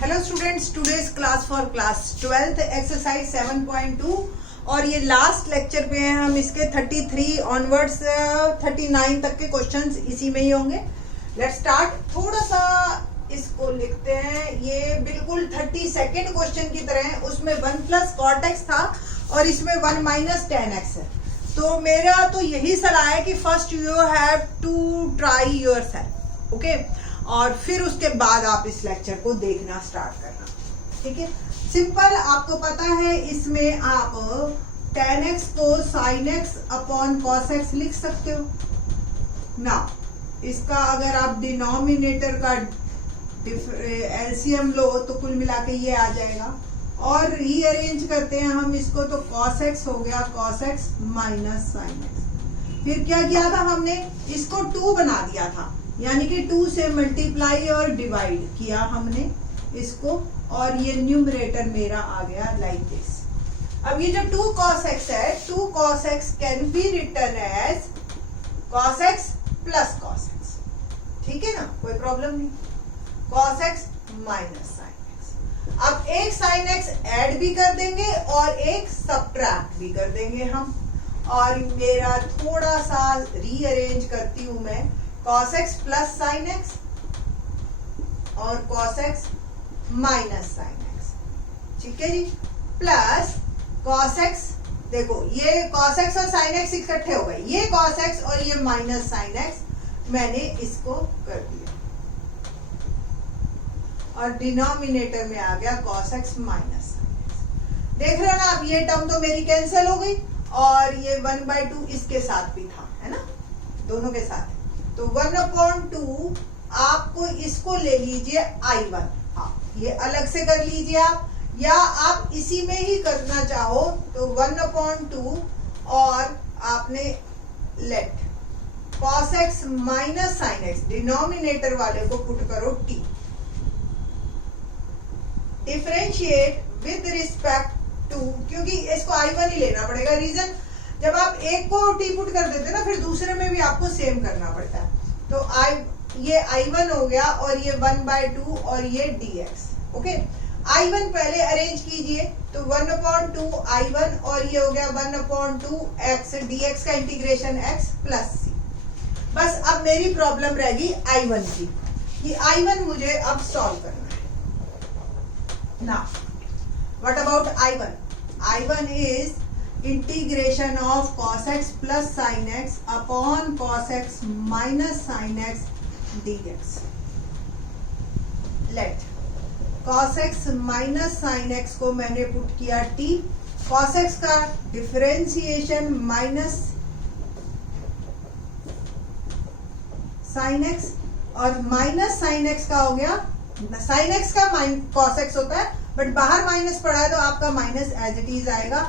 Hello students, today's class for class 12th exercise 7.2 और ये last lecture पे हैं हम। इसके 33 ऑनवर्ड्स 39 तक के क्वेश्चंस इसी में ही होंगे। Let's start. थोड़ा सा इसको लिखते हैं। ये बिल्कुल 32nd क्वेश्चन की तरह है। उसमें 1 प्लस कॉट एक्स था और इसमें 1 माइनस टेन एक्स है। तो मेरा तो यही सलाह है कि first you have to try your self, okay, और फिर उसके बाद आप इस लेक्चर को देखना स्टार्ट करना। ठीक है, सिंपल। आपको पता है इसमें आप tan x को sin x upon cos x लिख सकते हो ना। इसका अगर आप डिनोमिनेटर का एलसीएम लो तो कुल मिला के ये आ जाएगा और रीअरेंज करते हैं हम इसको तो cos x हो गया cos x minus sin x। फिर क्या किया था हमने, इसको 2 बना दिया था, यानी कि 2 से मल्टीप्लाई और डिवाइड किया हमने इसको, और ये न्यूमरेटर मेरा आ गया लाइक दिस। अब ये जो 2 cos x है, 2 cos x can be written as cos x plus cos x। ठीक है ना, कोई प्रॉब्लम नहीं। cos x minus sin x। अब एक sin x ऐड भी कर देंगे और एक सबट्रैक्ट भी कर देंगे हम। और मेरा थोड़ा सा रीअरेंज करती हूं मैं, cos x plus sin x और cos x minus sin x। ठीक है जी, प्लस cos x। देखो ये cos x और sin x इकट्ठे हो गए, ये cos x और ये माइनस sin x, मैंने इसको कर दिया और डिनोमिनेटर में आ गया cos x minus sin x। देख रहे हो ना आप, ये टर्म तो मेरी कैंसिल हो गई और ये 1/2 इसके साथ भी था, है ना, दोनों के साथ। तो 1/2 आपको इसको ले लीजिए I1। हाँ, ये अलग से कर लीजिए आप, या आप इसी में ही करना चाहो तो 1/2 और आपने let cos x minus sin x, denominator वाले को पुट करो t, differentiate with respect to, क्योंकि इसको I1 ही लेना पड़ेगा। रीजन, जब आप एक को टी पुट कर देते ना, फिर दूसरे में भी आपको सेम करना पड़ता है। तो ये I1 हो गया और ये 1/2 और ये dx। ओके, I1 पहले अरेंज कीजिए तो 1/2 I1 और ये हो गया 1/2 x dx का इंटीग्रेशन x प्लस c। बस अब मेरी प्रॉब्लम रहेगी I1 की, कि I1 मुझे अब सॉल्व करना है ना। What about I1? I1 is integration of cos x plus sin x upon cos x minus sin x dx। Let cos x minus sin x को मैंने पुट किया t, cos x का differentiation minus sin x और minus sin x का हो गया, sin x का cos x होता है बट बाहर माइनस पड़ा है तो आपका माइनस एज इट इज आएगा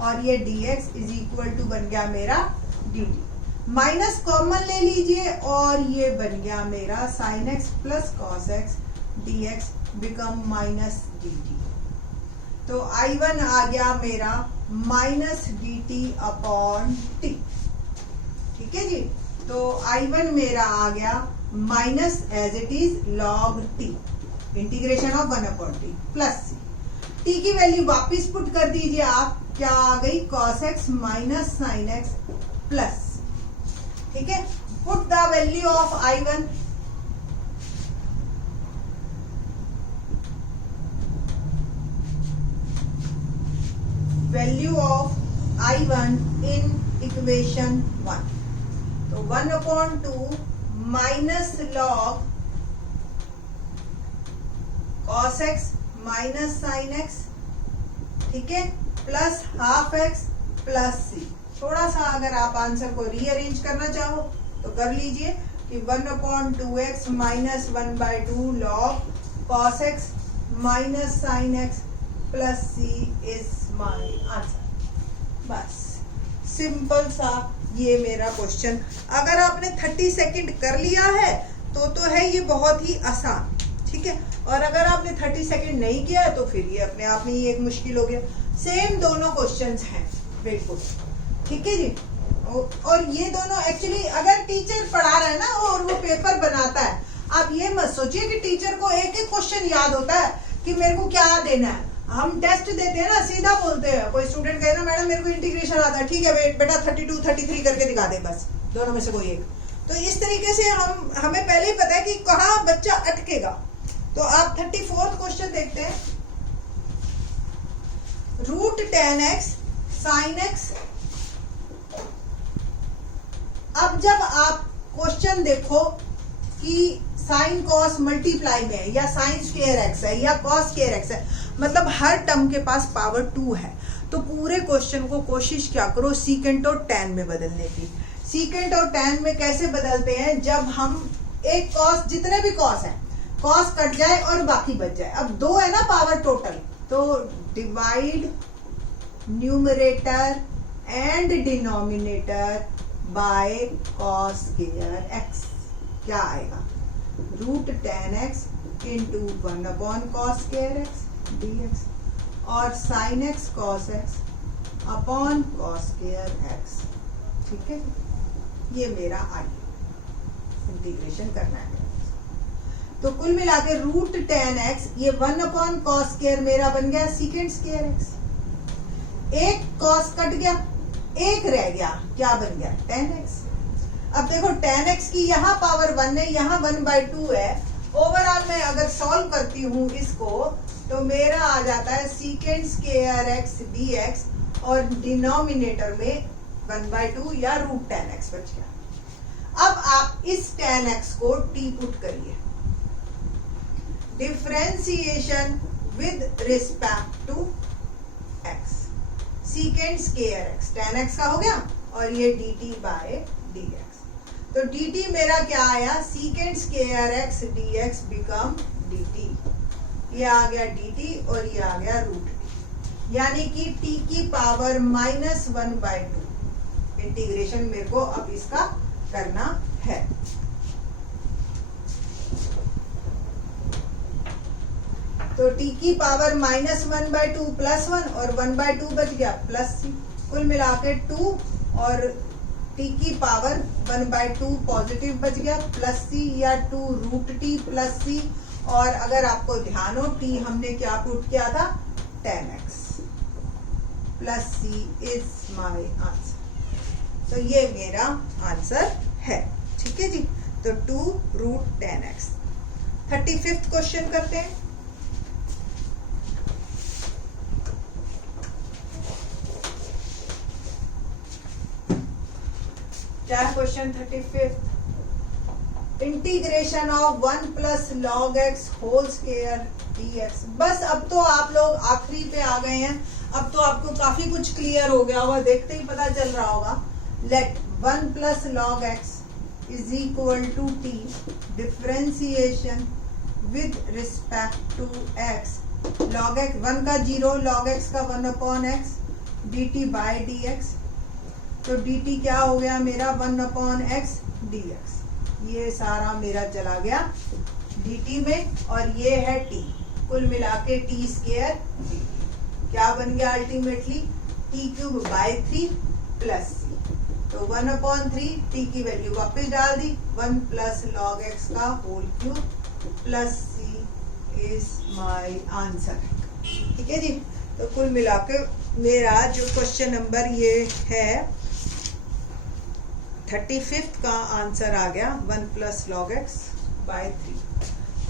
और ये dx इज इक्वल टू बन गया मेरा dt। माइनस कॉमन ले लीजिए और ये बन गया मेरा sin x plus cos x dx become minus dt। तो I1 आ गया मेरा माइनस dt अपॉन t। ठीक है जी, तो I1 मेरा आ गया minus as it is log t, integration of 1/t plus c। t की वैल्यू वापिस पुट कर दीजिए आप, क्या आ गई cos x minus sin x plus. ठीक है, put the value of I1। Value of I1 in equation 1, तो 1/2 minus log cos x minus sin x, ठीक है, plus half x plus c। थोड़ा सा अगर आप आंसर को रीअरेंज करना चाहो तो कर लीजिए कि 1/2x minus 1/2 log cos x minus sin x plus c is my answer. बस सिंपल सा ये मेरा क्वेश्चन। अगर आपने 30 सेकंड कर लिया है तो है ये बहुत ही आसान। ठीक है, और अगर आपने 30 सेकंड नहीं किया है तो फिर ये अपने आप में ही एक मुश्किल हो गया। सेम दोनों क्वेश्चंस हैं बिल्कुल। ठीक है जी, और ये दोनों एक्चुअली अगर टीचर पढ़ा रहा है ना और वो पेपर बनाता है, आप ये मत सोचिए कि टीचर को एक एक क्वेश्चन याद होता है। कि मेरे को क्या देना है। हम टेस्ट देते हैं ना, सीधा बोलते हैं, कोई स्टूडेंट कहे ना मैडम मेरे को इंटीग्रेशन आता है, ठीक है बेटा 32 33 करके दिखा दे, बस दोनों में से कोई एक। तो इस तरीके से हमें पहले ही पता है कि कहाँ बच्चा अटकेगा। तो आप 34th क्वेश्चन देखते हैं। Root 10x sine x। अब जब आप क्वेश्चन देखो कि साइन कॉस मल्टीप्लाई में है, या साइन स्क्वायर एक्स है, या कॉस स्क्वायर एक्स है, मतलब हर टर्म के पास पावर 2 है, तो पूरे क्वेश्चन को कोशिश क्या करो सीकेंट और टैन में बदलने की। सीकेंट और टैन में कैसे बदलते हैं, जब हम एक कॉस, जितने भी कॉस है, कॉस कट जाए और बाकी बच जाए। अब 2 है ना पावर टोटल, तो divide numerator and denominator by cos square x. क्या आएगा, root 10x into 1 upon cos square x dx, और sine x cos x upon cos square x. ठीक है, ये मेरा आई इंटीग्रेशन करना है। तो कुल मिला के रूट 10x, ये 1 अपॉन कॉस स्क्वायर मेरा बन गया सीकेंट स्क्वायर एक्स। एक कॉस कट गया, एक रह गया, क्या बन गया 10x। अब देखो 10x की यहाँ पावर 1 है, यहाँ 1/2 है। ओवरऑल मैं अगर सॉल्व करती हूँ इसको, तो मेरा आ जाता है सीकेंट स्क्वायर एक्स dx, और डिनोमिनेटर में 1/2 या रूट 10x बच गया। अब आप इस 10x को t पुट करिए, differentiation with respect to x, secant square x 10x का हो गया, और ये dt बाय dx। तो dt मेरा क्या आया, secant square x dx become dt। ये आ गया dt और ये आ गया रूट t, यानी कि t की पावर -1/2। इंटीग्रेशन मेरे को अब इसका करना है। तो t की पावर -1/2 +1, और 1/2 बच गया +c, कुल मिला के 2, और t की पावर 1/2 पॉजिटिव बच गया +c, या 2 रूट t +c। और अगर आपको ध्यान हो, t हमने क्या पुट किया था 10x +c is my answer. तो ये मेरा आंसर है। ठीक है जी, तो 2 रूट 10x। 35th क्वेश्चन करते हैं। क्या question 35th, integration of 1 plus log x whole square dx। बस अब तो आप लोग आखिरी पे आ गए हैं, अब तो आपको काफी कुछ क्लियर हो गया होगा, देखते ही पता चल रहा होगा। Let 1 plus log x is equal to t, differentiation with respect to x, log x 1 का 0, लॉग एक्स का 1 upon x, dt by dx। तो dt क्या हो गया मेरा 1 अपॉन एक्स dx। ये सारा मेरा चला गया dt में, और ये है t, कुल मिला के t स्क्वायर dt। क्या बन गया ultimately, t³ bye 3 plus c। तो 1 अपॉन 3, t की वैल्यू वापस डाल दी, 1 प्लस लॉग एक्स का whole cube plus c is my answer. ठीक है जी, तो कुल मिला के मेरा जो क्वेश्चन नंबर ये है 35th का आंसर आ गया 1 plus log x bye 3।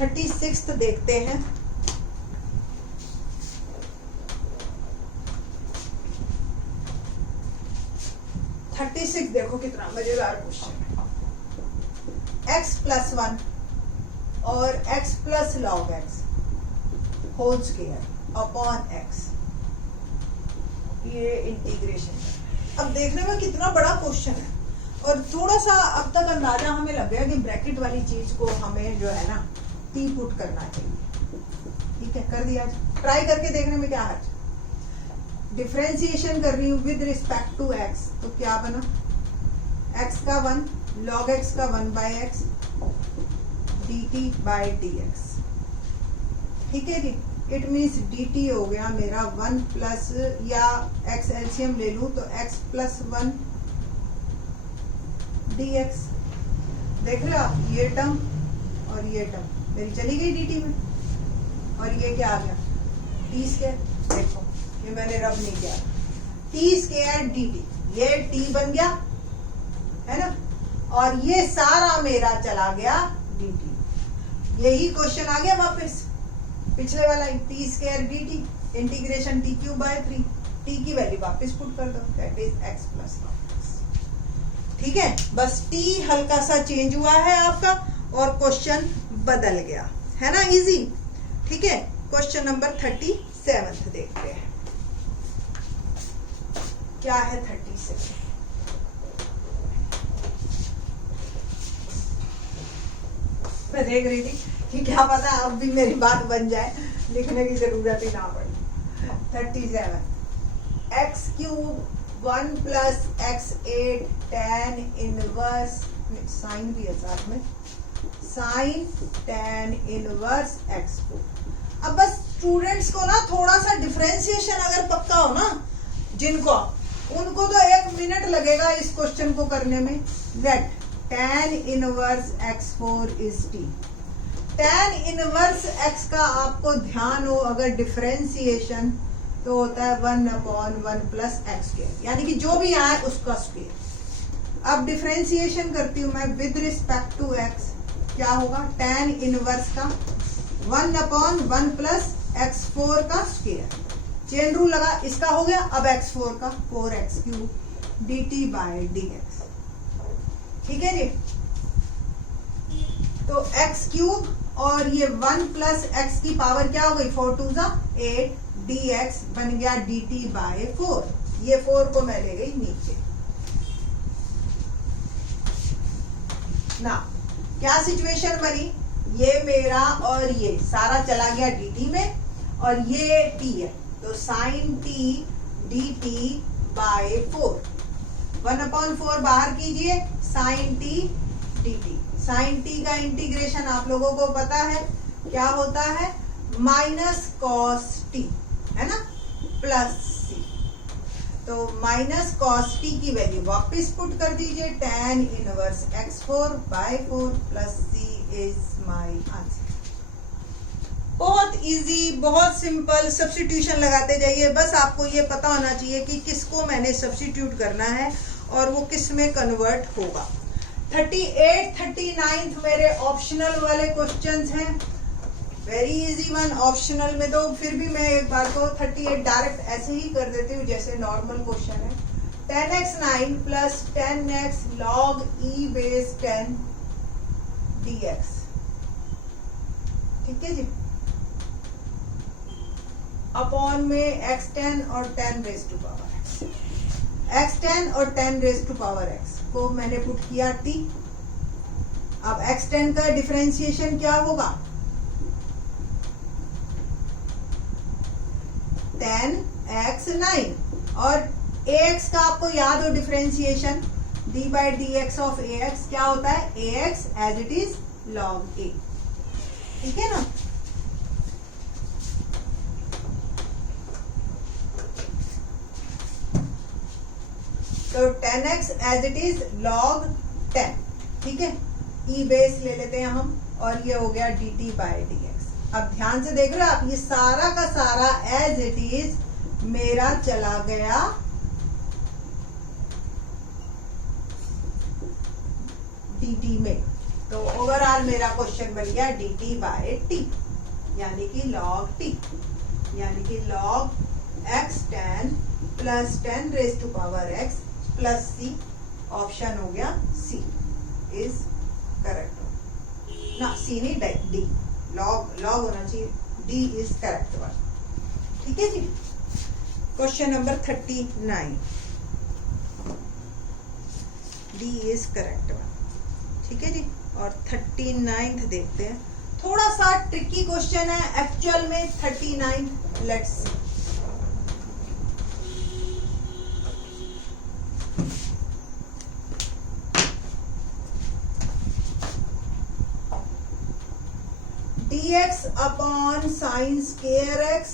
36th देखते हैं। देखो कितना मजेदार क्वेश्चन है। x + 1 और x plus log x whole square upon x, ये इंटीग्रेशन। अब देखने में कितना बड़ा क्वेश्चन है, और थोड़ा सा अब तक अंदाजा हमें लग गया कि ब्रैकेट वाली चीज को हमें जो है ना t पुट करना चाहिए। ठीक है, कर दिया, ट्राई करके देखने में क्या है। डिफरेंशिएशन कर रही हूँ विद रिस्पेक्ट टू x, तो क्या बना, x का 1, log x का 1/x, dt बाय dx। ठीक है जी, इट मीन्स dt हो गया मेरा 1 प्लस, या x एलसीएम ले लूं तो x + 1 dx। देख लो आप, ये टर्म और ये टर्म मेरी चली गई dt में। और ये क्या आ गया टी स्क्वायर। देखो ये मैंने रब नहीं किया, टी स्क्वायर डी टी, ये टी बन गया है ना, और ये सारा मेरा चला गया डी टी। यही क्वेश्चन आ गया वापस पिछले वाला, T square D T integration T cube by 3, T की वैल्यू वापस पुट कर दो, that is x plus log. ठीक है, बस टी हल्का सा चेंज हुआ है आपका और क्वेश्चन बदल गया है ना, इजी। ठीक है, क्वेश्चन नंबर 37 देखते हैं क्या है। 37 मैं देख रही थी कि क्या पता अब भी मेरी बात बन जाए, लिखने की जरूरत ही ना पड़े। 37 x cube 1 plus x 8 tan inverse, sine भी है साथ में, साइन tan इनवर्स एक्स को। अब बस स्टूडेंट्स को ना थोड़ा सा डिफरेंशिएशन अगर पक्का हो ना जिनको, उनको तो 1 मिनट लगेगा इस क्वेश्चन को करने में। Let tan inverse x4 is t। tan inverse x का आपको ध्यान हो अगर डिफरेंशिएशन तो होता है 1/1 प्लस एक्स स्क्वायर, यानी कि जो भी आए उसका स्क्वायर। अब डिफरेंशिएशन करती हूं मैं विद रिस्पेक्ट टू x, क्या होगा tan इनवर्स का 1/1 प्लस x4 का स्क्वायर, चेन रूल लगा, इसका हो गया। अब x4 का 4x³ dt बाय dx। ठीक है जी, तो x³ और ये 1 प्लस x की पावर क्या हो गई 4 2 8 dx बन गया dt बाय 4। ये 4 को मैं ले गई नीचे ना। क्या सिचुएशन बनी, ये मेरा और ये सारा चला गया dt में और ये t है, तो साइन t dt बाय 4, 1/4 बाहर कीजिए, sine t dt। Sine t का इंटीग्रेशन आप लोगों को पता है क्या होता है, माइनस कॉस t है ना, प्लस c। तो माइनस कॉस t की वैल्यू वापस पुट कर दीजिए, tan inverse x4 by 4 plus c is my answer. बहुत इजी, बहुत सिंपल, सब्स्टिट्यूशन लगाते जाइए। बस आपको ये पता होना चाहिए कि किसको मैंने सब्स्टिट्यूट करना है और वो किस में कन्वर्ट होगा। 38 39 मेरे ऑप्शनल वाले क्वेश्चंस हैं, वेरी इजी वन। ऑप्शनल में तो फिर भी मैं एक बार को 38 डायरेक्ट ऐसे ही कर देती हूँ जैसे नॉर्मल क्वेश्चन है। 10x9 plus 10x log e base 10 dx। ठीक है जी, अपॉन में x10 और 10 raise to power x, x10 और 10 रेज टू पावर x को मैंने पुट किया t। अब x10 का डिफरेंशिएशन क्या होगा 10x9 और ax का आपको याद हो differentiation d by dx of ax क्या होता है ax as it is log a। ठीक है ना, तो 10x as it is log 10। ठीक है, e बेस ले लेते हैं हम और ये हो गया dt बाय dx। अब ध्यान से देख रहे हो आप, ये सारा का सारा एज इट इज मेरा चला गया dt में। तो ओवरऑल मेरा क्वेश्चन बन गया dt बाय t, यानी कि log t, यानी कि log x10 plus 10 raise to power x plus c। Option हो गया c इज करेक्ट ना, c नहीं d, log होना चाहिए, d इज करेक्ट वन। ठीक है जी, question number 39 d is correct one. ठीक है जी, और 39 देखते हैं, थोड़ा सा ट्रिकी क्वेश्चन है एक्चुअल में 39। Let's see, dx upon sine square x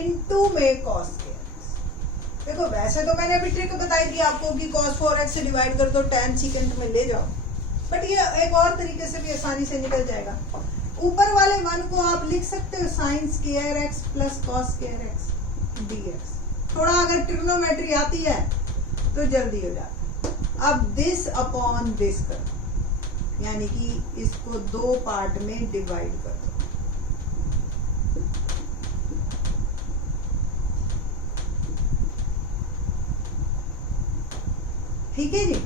into में कॉस स्क्वायर x। देखो वैसे तो मैंने अभी ट्रिक बताई थी आपको कि cos 4x से डिवाइड कर दो, tan सेकेंड में ले जाओ, बट ये एक और तरीके से भी आसानी से निकल जाएगा। ऊपर वाले 1 को आप लिख सकते हो sine square x plus cos square x dx। थोड़ा अगर ट्रिग्नोमेट्री आती है तो जल्दी हो जाता है। अब दिस अपॉन दिस करो, यानी कि इसको 2 पार्ट में डिवाइड कर दो। ठीक है जी,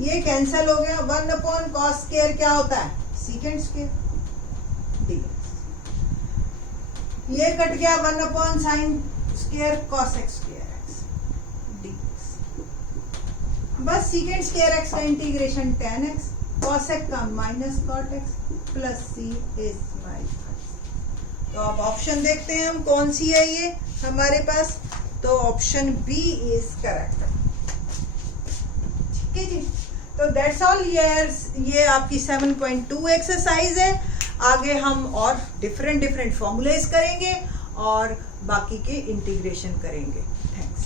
ये कैंसल हो गया। 1 अपॉन कॉस स्क्वायर क्या होता है, सीकेंड स्क्वायर dx। ये कट गया 1 upon sine square cos x square x dx। बस सीकेंड स्क्वायर एक्स का integration tan x, cos x का minus cot x plus C is minus. तो अब ऑप्शन देखते हैं हम कौन सी है ये हमारे पास। तो ऑप्शन बी इज करेक्ट। ठीक है जी, तो दैट्स ऑल। ये आपकी 7.2 एक्सरसाइज है। आगे हम और डिफरेंट फॉर्मूलेज करेंगे और बाकी के इंटीग्रेशन करेंगे। थैंक्स।